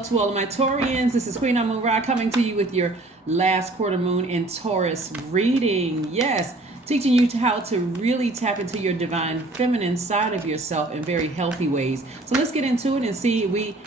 hello to all of my Taurians. This is Queen Amun-Ra coming to you with your last quarter moon in Taurus reading. Yes, teaching you how to really tap into your divine feminine side of yourself in very healthy ways. So let's get into it and see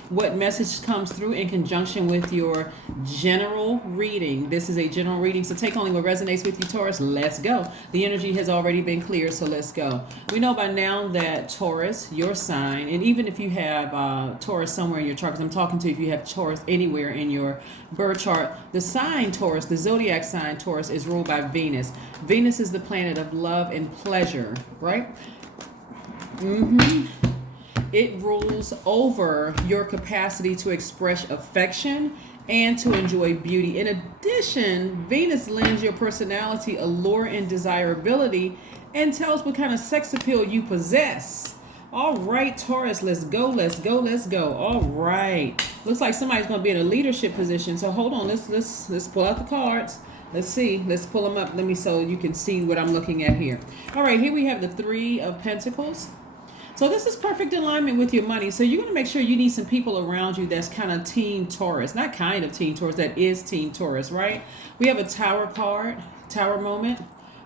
what message comes through in conjunction with your general reading. This is a general reading, so take only what resonates with you, Taurus. Let's go. The energy has already been cleared, so let's go. We know by now that Taurus, your sign, and even if you have Taurus somewhere in your chart, because I'm talking to you if you have Taurus anywhere in your birth chart, the sign Taurus, the zodiac sign Taurus, is ruled by Venus. Venus is the planet of love and pleasure, right? It rules over your capacity to express affection and to enjoy beauty. In addition, Venus lends your personality allure and desirability and tells what kind of sex appeal you possess. All right, Taurus, let's go, let's go, let's go. All right. Looks like somebody's going to be in a leadership position. So hold on, let's pull out the cards. Let's see. Let's pull them up. So you can see what I'm looking at here. All right, here we have the Three of Pentacles. So this is perfect alignment with your money. So you're going to make sure you need some people around you that's kind of Team Taurus. Not kind of Team Taurus, that is Team Taurus, right? We have a Tower card, Tower moment,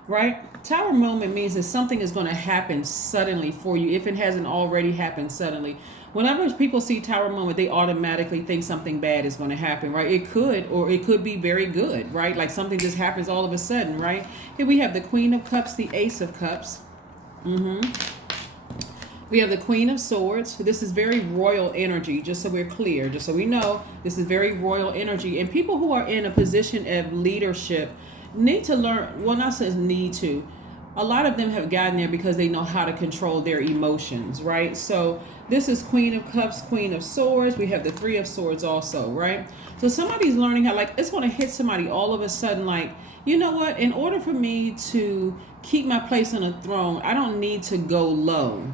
right? Tower moment means that something is going to happen suddenly for you if it hasn't already happened suddenly. Whenever people see Tower moment, they automatically think something bad is going to happen, right? It could, or it could be very good, right? Like something just happens all of a sudden, right? Here we have the Queen of Cups, the Ace of Cups. We have the Queen of Swords. This is very royal energy, just so we're clear, just so we know, this is very royal energy. And people who are in a position of leadership need to learn, well, not says need to, a lot of them have gotten there because they know how to control their emotions, right? So this is Queen of Cups, Queen of Swords. We have the Three of Swords also, right? So somebody's learning how, like, it's going to hit somebody all of a sudden, like, you know what? In order for me to keep my place on the throne, I don't need to go low.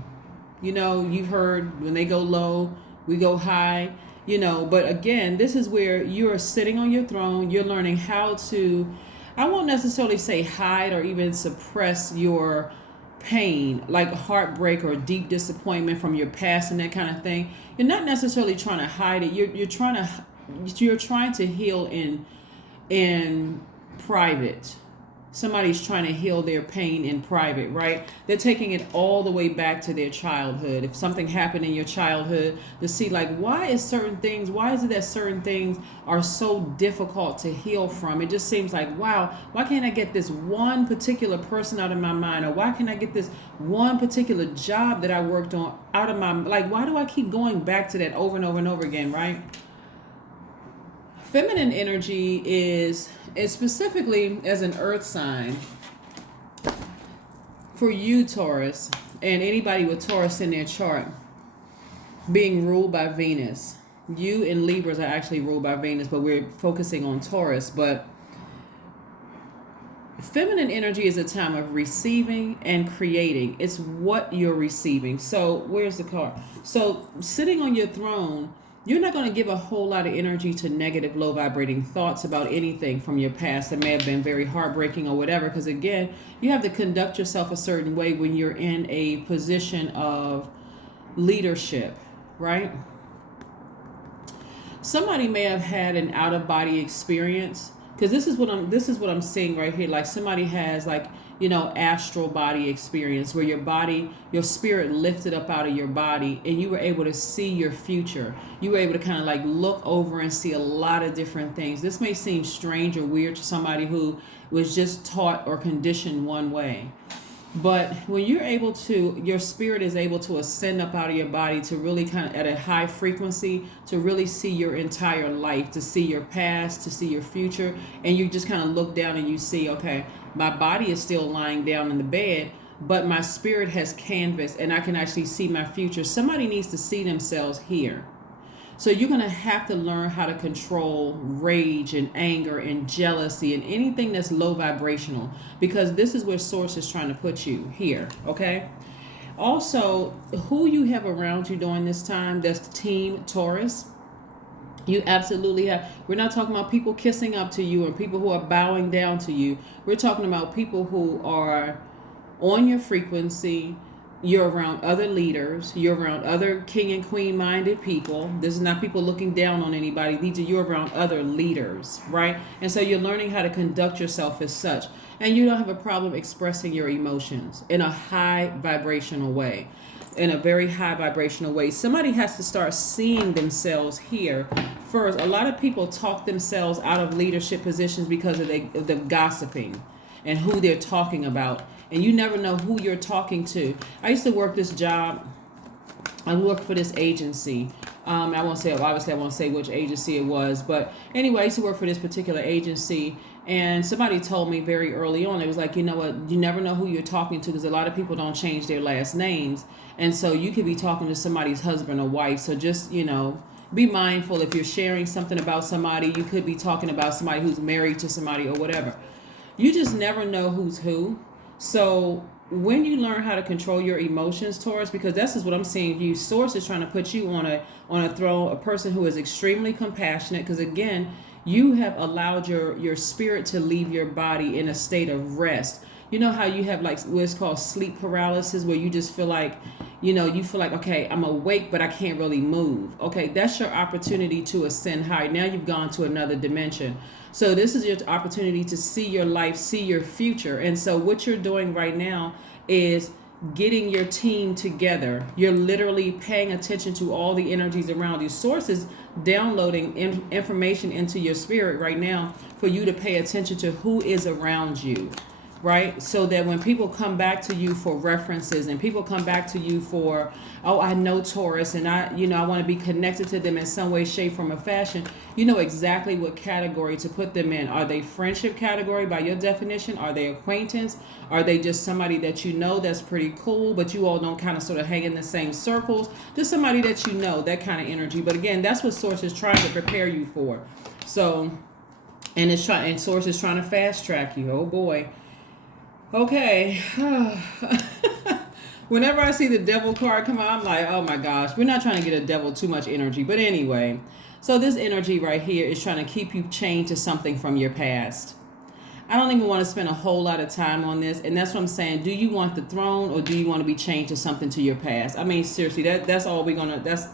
You know, you've heard when they go low, we go high, you know. But again, this is where you're sitting on your throne. You're learning how to, I won't necessarily say hide or even suppress your pain, like heartbreak or deep disappointment from your past and that kind of thing. You're not necessarily trying to hide it. You're trying to heal in private. Somebody's trying to heal their pain in private, right? They're taking it all the way back to their childhood. If something happened in your childhood, to see like, why is it that certain things are so difficult to heal from? It just seems like, wow, why can't I get this one particular person out of my mind? Or why can't I get this one particular job that I worked on out of my, like, why do I keep going back to that over and over and over again, right? Feminine energy is specifically as an earth sign for you, Taurus, and anybody with Taurus in their chart being ruled by Venus. You and Libras are actually ruled by Venus, but we're focusing on Taurus. But feminine energy is a time of receiving and creating. It's what you're receiving. So where's the card? So sitting on your throne, you're not going to give a whole lot of energy to negative, low vibrating thoughts about anything from your past that may have been very heartbreaking or whatever. Because again, you have to conduct yourself a certain way when you're in a position of leadership, right? Somebody may have had an out of body experience, because this is what I'm seeing right here. Like somebody has, like, you know, astral body experience where your spirit lifted up out of your body and you were able to see your future. You were able to kind of like look over and see a lot of different things. This may seem strange or weird to somebody who was just taught or conditioned one way. But when your spirit is able to ascend up out of your body to really kind of at a high frequency, to really see your entire life, to see your past, to see your future, and you just kind of look down and you see, okay, my body is still lying down in the bed, but my spirit has canvas and I can actually see my future. Somebody needs to see themselves here. So you're going to have to learn how to control rage and anger and jealousy and anything that's low vibrational, because this is where Source is trying to put you here, okay? Also, who you have around you during this time, that's Team Taurus. You absolutely have. We're not talking about people kissing up to you or people who are bowing down to you. We're talking about people who are on your frequency, You're around other leaders. You're around other king and queen minded people. This is not people looking down on anybody. You're around other leaders, right? And so you're learning how to conduct yourself as such. And you don't have a problem expressing your emotions in a high vibrational way. In a very high vibrational way. Somebody has to start seeing themselves here first. A lot of people talk themselves out of leadership positions because of the gossiping and who they're talking about. And you never know who you're talking to. I used to work this job. I worked for this agency. I won't say which agency it was. But anyway, I used to work for this particular agency. And somebody told me very early on, it was like, you know what, you never know who you're talking to because a lot of people don't change their last names. And so you could be talking to somebody's husband or wife. So just, be mindful if you're sharing something about somebody. You could be talking about somebody who's married to somebody or whatever. You just never know who's who. So when you learn how to control your emotions, Taurus, because this is what I'm seeing you, Source is trying to put you on a throne, a person who is extremely compassionate, because again, you have allowed your spirit to leave your body in a state of rest. You know how you have like what's called sleep paralysis, where you just feel like, okay, I'm awake, but I can't really move. Okay, that's your opportunity to ascend higher. Now you've gone to another dimension. So this is your opportunity to see your life, see your future. And so what you're doing right now is getting your team together. You're literally paying attention to all the energies around you. Source is downloading information into your spirit right now for you to pay attention to who is around you. Right? So that when people come back to you for references and people come back to you for, oh, I know Taurus and I want to be connected to them in some way, shape, form, or fashion, you know exactly what category to put them in. Are they friendship category by your definition? Are they acquaintance? Are they just somebody that you know that's pretty cool, but you all don't kind of sort of hang in the same circles? Just somebody that you know, that kind of energy. But again, that's what Source is trying to prepare you for. So, and Source is trying to fast track you. Oh boy. Okay. Whenever I see the devil card come out, I'm like, oh my gosh, we're not trying to get a devil too much energy. But anyway, so this energy right here is trying to keep you chained to something from your past. I don't even want to spend a whole lot of time on this. And that's what I'm saying. Do you want the throne or do you want to be chained to something to your past? I mean, seriously, that's all that's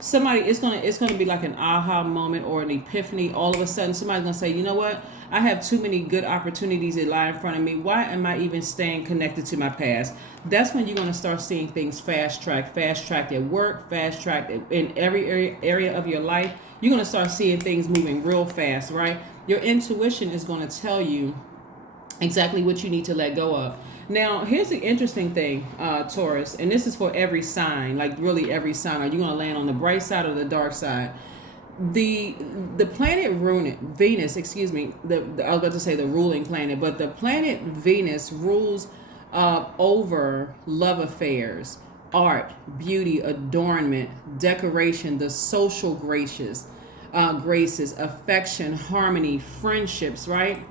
somebody, it's gonna be like an aha moment or an epiphany. All of a sudden, somebody's gonna say, you know what? I have too many good opportunities that lie in front of me. Why am I even staying connected to my past? That's when you're gonna start seeing things fast tracked at work, fast tracked in every area of your life. You're gonna start seeing things moving real fast, right? Your intuition is gonna tell you exactly what you need to let go of. Now, here's the interesting thing, Taurus, and this is for every sign, like really every sign. Are you going to land on the bright side or the dark side? The planet Venus, excuse me, I was about to say the ruling planet, but the planet Venus rules over love affairs, art, beauty, adornment, decoration, the social graces, affection, harmony, friendships, right?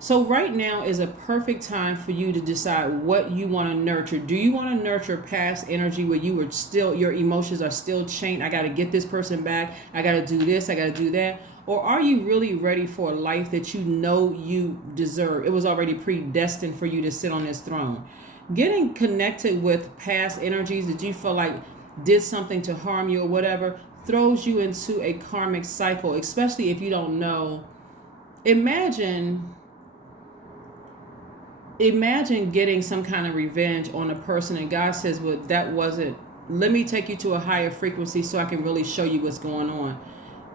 So right now is a perfect time for you to decide what you want to nurture. Do you want to nurture past energy where you were still, your emotions are still chained? I got to get this person back. I got to do this. I got to do that. Or are you really ready for a life that you know you deserve? It was already predestined for you to sit on this throne. Getting connected with past energies that you feel like did something to harm you or whatever throws you into a karmic cycle, especially if you don't know. Imagine getting some kind of revenge on a person and God says, well, that wasn't, let me take you to a higher frequency so I can really show you what's going on.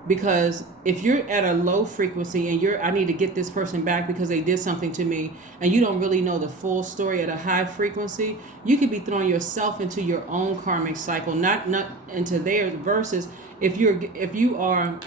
Because if you're at a low frequency and I need to get this person back because they did something to me and you don't really know the full story at a high frequency, you could be throwing yourself into your own karmic cycle, not into theirs, versus if you are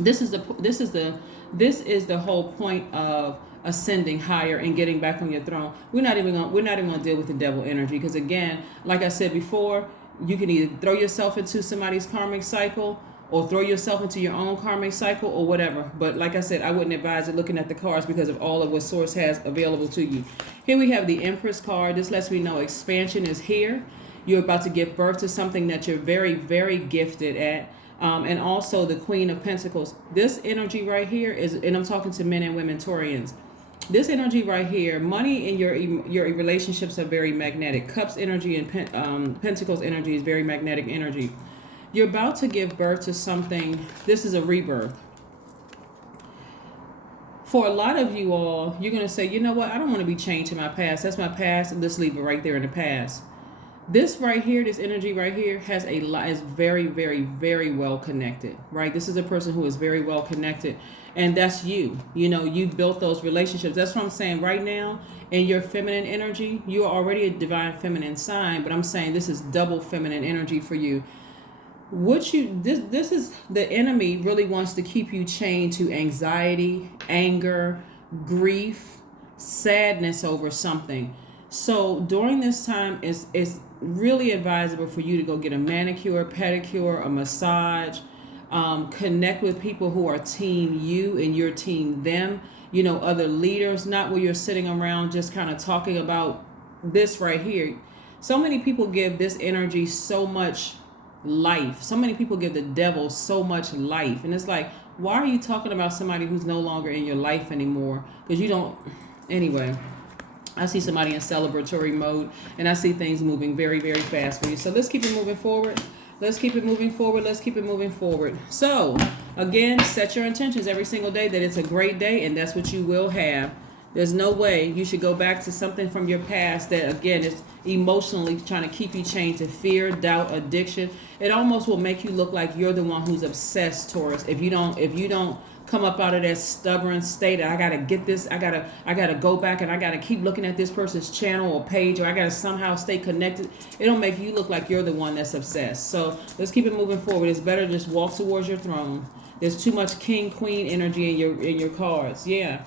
this is the whole point of ascending higher and getting back on your throne. We're not even gonna deal with the devil energy, because again, like I said before, you can either throw yourself into somebody's karmic cycle or throw yourself into your own karmic cycle or whatever. But like I said, I wouldn't advise it looking at the cards because of all of what Source has available to you. Here we have the Empress card. This lets me know expansion is here. You're about to give birth to something that you're very, very gifted at. And also the Queen of Pentacles. This energy right here is, and I'm talking to men and women Taurians, This energy right here, money in your relationships are very magnetic. Cups energy and Pentacles energy is very magnetic energy. You're about to give birth to something. This is a rebirth. For a lot of you all, you're going to say, you know what? I don't want to be chained to my past. That's my past. And let's leave it right there in the past. This right here, this energy right here has a lot, is very, very, very well connected, right? This is a person who is very well connected. And that's you. You know, you built those relationships. That's what I'm saying right now. In your feminine energy, you are already a divine feminine sign. But I'm saying this is double feminine energy for you. This is the enemy really wants to keep you chained to anxiety, anger, grief, sadness over something. So during this time, it's really advisable for you to go get a manicure, pedicure, a massage, connect with people who are team you and your team them, you know, other leaders, not where you're sitting around just kind of talking about this right here. So many people give this energy so much life. So many people give the devil so much life. And it's like, why are you talking about somebody who's no longer in your life anymore? Because you don't, anyway. I see somebody in celebratory mode, and I see things moving very, very fast for you. So let's keep it moving forward. Let's keep it moving forward. Let's keep it moving forward. So, again, set your intentions every single day that it's a great day, and that's what you will have. There's no way you should go back to something from your past that, again, is emotionally trying to keep you chained to fear, doubt, addiction. It almost will make you look like you're the one who's obsessed, Taurus. If you don't come up out of that stubborn state, I gotta get this, I gotta go back and I gotta keep looking at this person's channel or page, or I gotta somehow stay connected. It'll make you look like you're the one that's obsessed. So let's keep it moving forward. It's better to just walk towards your throne. There's too much king, queen energy in your cards. Yeah.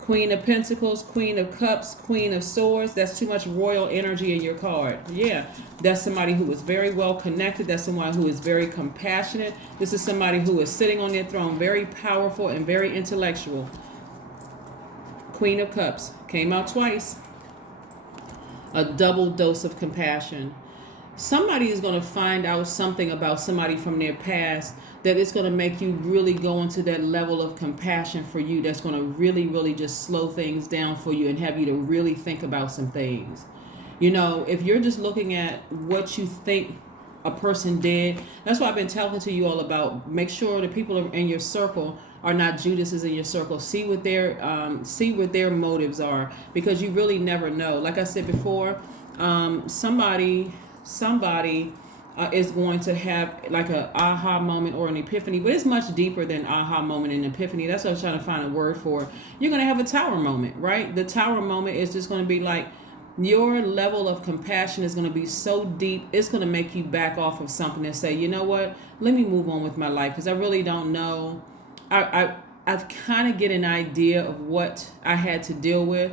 Queen of Pentacles, Queen of Cups, Queen of Swords. That's too much royal energy in your card. Yeah, that's somebody who is very well connected. That's someone who is very compassionate. This is somebody who is sitting on their throne, very powerful and very intellectual. Queen of Cups came out twice. A double dose of compassion. Somebody is going to find out something about somebody from their past that it's going to make you really go into that level of compassion for you. That's going to really, really just slow things down for you and have you to really think about some things. You know, if you're just looking at what you think a person did, that's why I've been talking to you all about. Make sure the people in your circle are not Judases in your circle. See what their motives are, because you really never know. Like I said before, somebody is going to have like a aha moment or an epiphany, but it's much deeper than aha moment and epiphany. That's what I was trying to find a word for. You're going to have a tower moment, right? The tower moment is just going to be like your level of compassion is going to be so deep, it's going to make you back off of something and say, you know what, let me move on with my life, because I really don't know. I've kind of get an idea of what I had to deal with.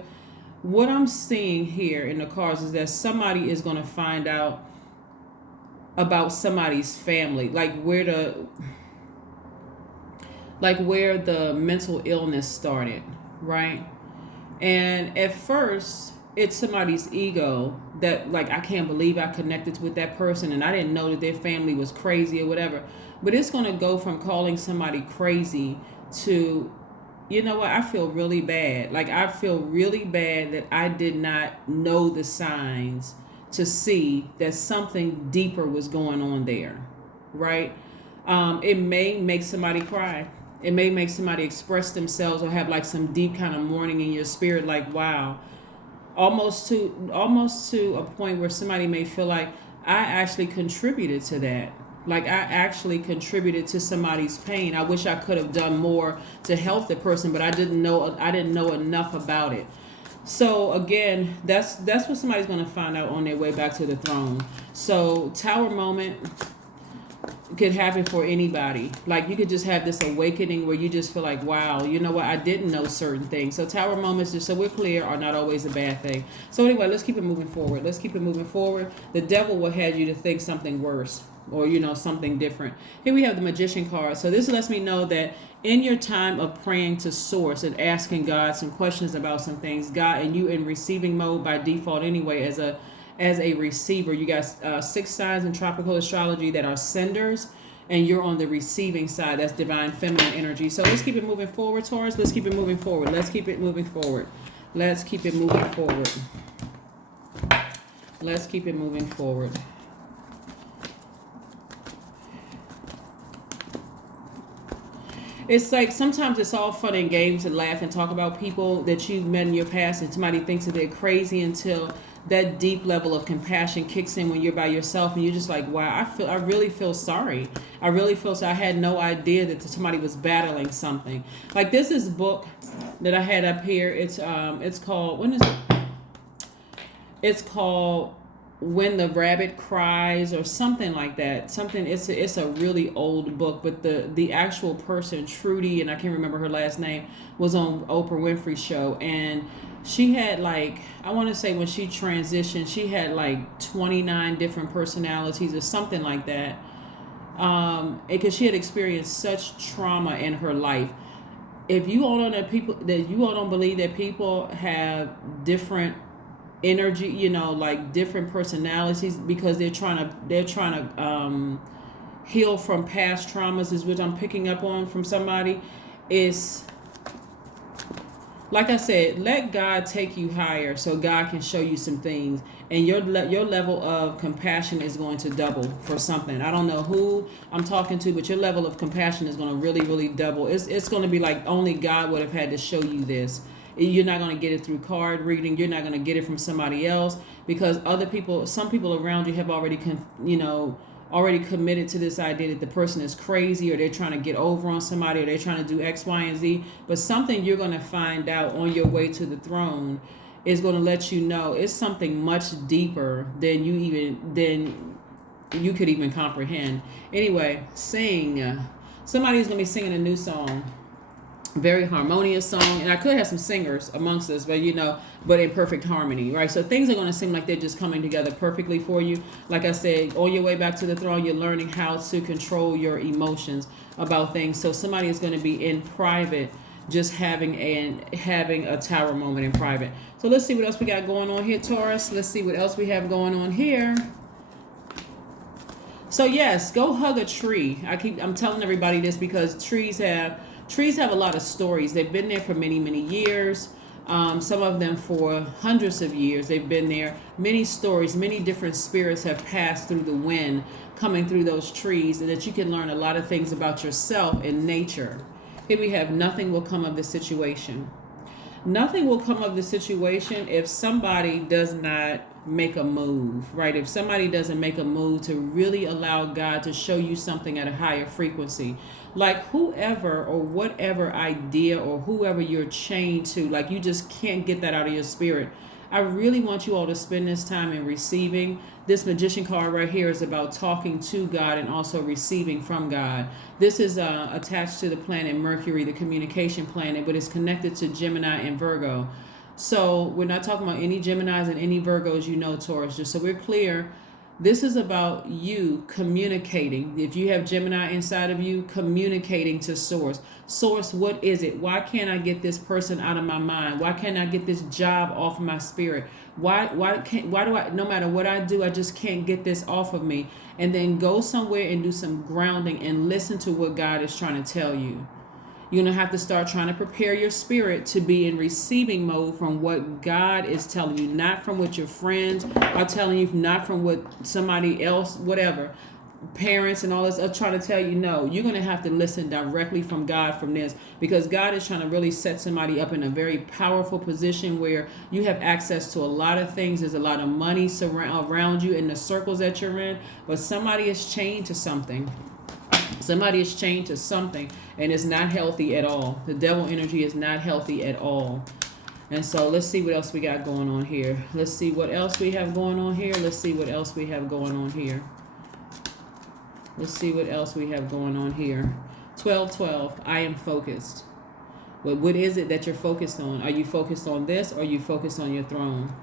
What I'm seeing here in the cards is that somebody is going to find out about somebody's family, like where the mental illness started, right? And at first, it's somebody's ego that, like, I can't believe I connected with that person and I didn't know that their family was crazy or whatever. But it's going to go from calling somebody crazy to, you know what, I feel really bad. Like, I feel really bad that I did not know the signs to see that something deeper was going on there, right? It may make somebody cry. It may make somebody express themselves or have like some deep kind of mourning in your spirit, like, wow. Almost to a point where somebody may feel like, I actually contributed to that. Like, I actually contributed to somebody's pain. I wish I could have done more to help the person, but I didn't know enough about it. So again, that's what somebody's going to find out on their way back to the throne. So tower moment could happen for anybody. Like, you could just have this awakening where you just feel like, wow, you know what, I didn't know certain things. So tower moments, just so we're clear, are not always a bad thing. So anyway, let's keep it moving forward. The devil will have you to think something worse, or, you know, something different. Here we have the Magician card. So this lets me know that in your time of praying to Source and asking God some questions about some things, God, and you in receiving mode by default anyway, as a receiver, you got 6 signs in tropical astrology that are senders, and you're on the receiving side. That's divine feminine energy. So let's keep it moving forward, Taurus. Let's keep it moving forward. Let's keep it moving forward. Let's keep it moving forward. It's like sometimes it's all fun and games to laugh and talk about people that you've met in your past, and somebody thinks that they're crazy until that deep level of compassion kicks in when you're by yourself, and you're just like, wow, I really feel sorry. I really feel sorry. I had no idea that somebody was battling something. Like this is a book that I had up here. It's called, when is it? It's called When the Rabbit Cries or something like that. Something. It's a really old book, but the actual person, Trudy, and I can't remember her last name, was on Oprah Winfrey's show, and she had like, I want to say when she transitioned, she had like 29 different personalities or something like that, because she had experienced such trauma in her life. If you all don't believe that people have different energy, like different personalities, because they're trying to heal from past traumas, is what I'm picking up on from somebody. Is, like I said, let God take you higher so God can show you some things, and your level of compassion is going to double for something. I don't know who I'm talking to, but your level of compassion is going to really, really double. It's going to be like only God would have had to show you this. You're not going to get it through card reading. You're not going to get it from somebody else, because some people around you have already committed to this idea that the person is crazy, or they're trying to get over on somebody, or they're trying to do X, Y, and Z. But something you're going to find out on your way to the throne is going to let you know it's something much deeper than you could even comprehend. Anyway, sing. Somebody's going to be singing a new song. Very harmonious song, and I could have some singers amongst us, but in perfect harmony, right? So things are going to seem like they're just coming together perfectly for you. Like I said, on your way back to the throne, you're learning how to control your emotions about things. So somebody is going to be in private, just having a tower moment in private. So let's see what else we got going on here, Taurus. Let's see what else we have going on here. So yes, go hug a tree. I'm telling everybody this because trees have a lot of stories. They've been there for many, many years. Some of them for hundreds of years. They've been there. Many stories, many different spirits have passed through the wind, coming through those trees, and that you can learn a lot of things about yourself in nature. Here we have nothing will come of the situation. Nothing will come of the situation if somebody does not make a move, right? If somebody doesn't make a move to really allow God to show you something at a higher frequency. Like whoever or whatever idea or whoever you're chained to, like you just can't get that out of your spirit. I really want you all to spend this time in receiving. This Magician card right here is about talking to God and also receiving from God. This is attached to the planet Mercury, the communication planet, but it's connected to Gemini and Virgo. So we're not talking about any Geminis and any Virgos, Taurus, just so we're clear. This is about you communicating. If you have Gemini inside of you, communicating to Source. Source, what is it? Why can't I get this person out of my mind? Why can't I get this job off of my spirit? Why do I, no matter what I do, I just can't get this off of me? And then go somewhere and do some grounding and listen to what God is trying to tell you. You're going to have to start trying to prepare your spirit to be in receiving mode from what God is telling you, not from what your friends are telling you, not from what somebody else, whatever, parents and all this are trying to tell you. No, you're going to have to listen directly from God from this, because God is trying to really set somebody up in a very powerful position where you have access to a lot of things. There's a lot of money around you in the circles that you're in, but somebody is chained to something. Somebody is chained to something, and it's not healthy at all. The devil energy is not healthy at all. And so let's see what else we got going on here. Let's see what else we have going on here. Let's see what else we have going on here. Let's see what else we have going on here. 12:12. I am focused. What is it that you're focused on? Are you focused on this, or are you focused on your throne?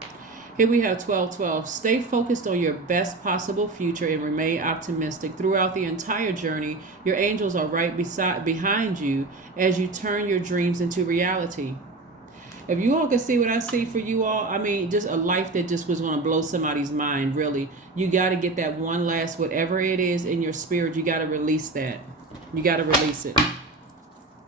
Here we have 12:12. Stay focused on your best possible future and remain optimistic. Throughout the entire journey, your angels are right behind you as you turn your dreams into reality. If you all can see what I see for you all, I mean, just a life that just was going to blow somebody's mind, really. You got to get that one last, whatever it is in your spirit, you got to release that. You got to release it.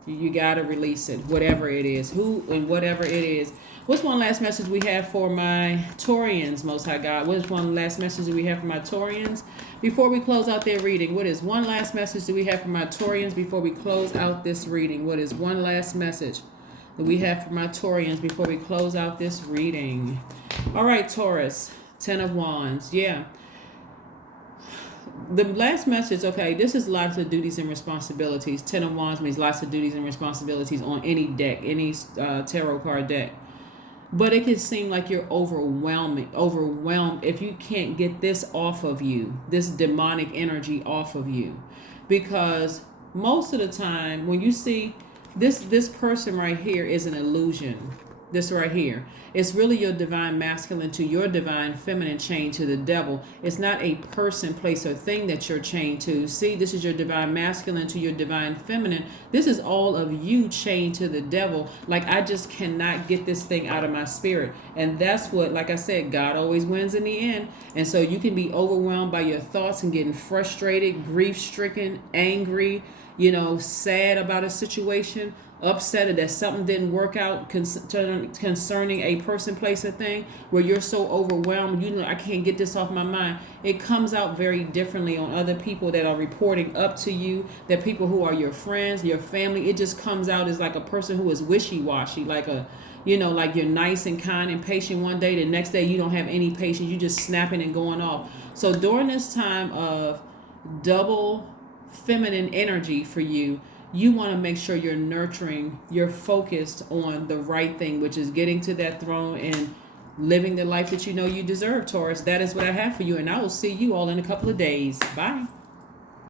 You got to release it, whatever it is, who and whatever it is. What's one last message we have for my Taurians, Most High God? What is one last message that we have for my Taurians before we close out their reading? What is one last message that we have for my Taurians before we close out this reading? What is one last message that we have for my Taurians before we close out this reading? All right, Taurus, 10 of Wands. Yeah. The last message, okay, this is lots of duties and responsibilities. 10 of Wands means lots of duties and responsibilities on any deck, any tarot card deck. But it can seem like you're overwhelmed if you can't get this off of you, this demonic energy off of you. Because most of the time when you see this person right here is an illusion. This right here, it's really your divine masculine to your divine feminine chained to the devil. It's not a person, place, or thing that you're chained to. See, this is your divine masculine to your divine feminine. This is all of you chained to the devil. Like, I just cannot get this thing out of my spirit. And that's what, like I said, God always wins in the end. And so you can be overwhelmed by your thoughts and getting frustrated, grief-stricken, angry, sad about a situation, upset that something didn't work out concerning a person, place, or thing, where you're so overwhelmed, I can't get this off my mind. It comes out very differently on other people that are reporting up to you, that people who are your friends, your family. It just comes out as like a person who is wishy-washy, like like you're nice and kind and patient one day, the next day you don't have any patience, you just snapping and going off. So during this time of double feminine energy for you, you want to make sure you're nurturing, you're focused on the right thing, which is getting to that throne and living the life that you know you deserve, Taurus. That is what I have for you, and I will see you all in a couple of days. Bye.